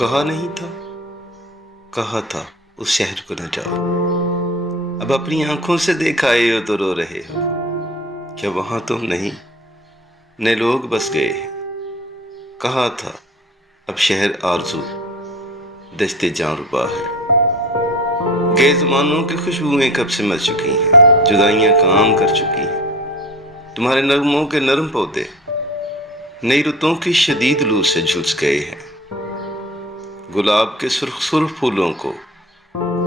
کہا نہیں تھا، کہا تھا اس شہر کو نہ جاؤ، اب اپنی آنکھوں سے دیکھ آئے ہو تو رو رہے ہو، کیا وہاں تم نہیں، نئے لوگ بس گئے ہیں۔ کہا تھا اب شہر آرزو دشتے جاں ربا ہے، گئے زمانوں کی خوشبوئیں کب سے مر چکی ہیں، جدائیاں کام کر چکی ہیں، تمہارے نغموں کے نرم پودے نئی رتوں کی شدید لو سے جھلس گئے ہیں، گلاب کے سرخ سرخ پھولوں کو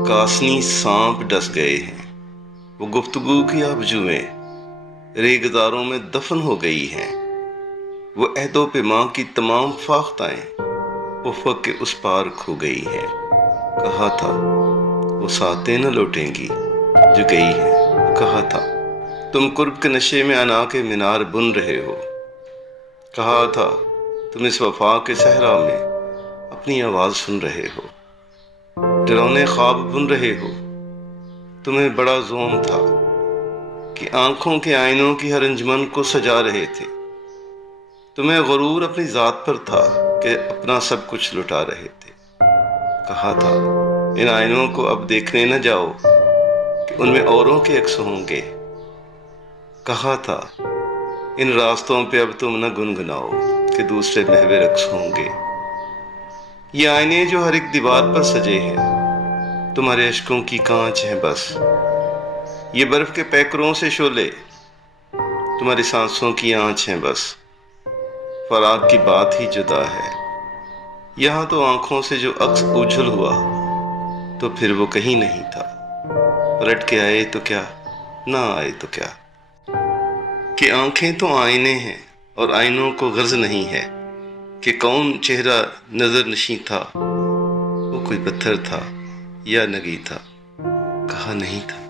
کاسنی سانپ ڈس گئے ہیں، وہ گفتگو کی آبجوئیں ریگداروں میں دفن ہو گئی ہیں، وہ عہد و پیماں کی تمام فاختائیں افق کے اس پار کھو گئی ہیں۔ کہا تھا وہ ساتیں نہ لوٹیں گی جو گئی ہیں، کہا تھا تم قرب کے نشے میں انا کے مینار بن رہے ہو، کہا تھا تم اس وفا کے صحرا میں اپنی آواز سن رہے ہو، ڈرونے خواب بن رہے ہو، تمہیں بڑا زوم تھا کہ آنکھوں کے آئینوں کی ہر انجمن کو سجا رہے تھے، تمہیں غرور اپنی ذات پر تھا کہ اپنا سب کچھ لٹا رہے تھے، کہا تھا ان آئینوں کو اب دیکھنے نہ جاؤ کہ ان میں اوروں کے عکس ہوں گے، کہا تھا ان راستوں پہ اب تم نہ گنگناؤ کہ دوسرے محو رقص ہوں گے، یہ آئینے جو ہر ایک دیوار پر سجے ہیں تمہارے عشقوں کی کانچ ہیں بس، یہ برف کے پیکروں سے شعلے تمہاری سانسوں کی آنچ ہیں بس، فراق کی بات ہی جدا ہے، یہاں تو آنکھوں سے جو عکس اوجھل ہوا تو پھر وہ کہیں نہیں تھا، پلٹ کے آئے تو کیا نہ آئے تو کیا، کہ آنکھیں تو آئینے ہیں اور آئینوں کو غرض نہیں ہے کہ کون چہرہ نظر نشیں تھا، وہ کوئی پتھر تھا یا نگی تھا، کہا نہیں تھا۔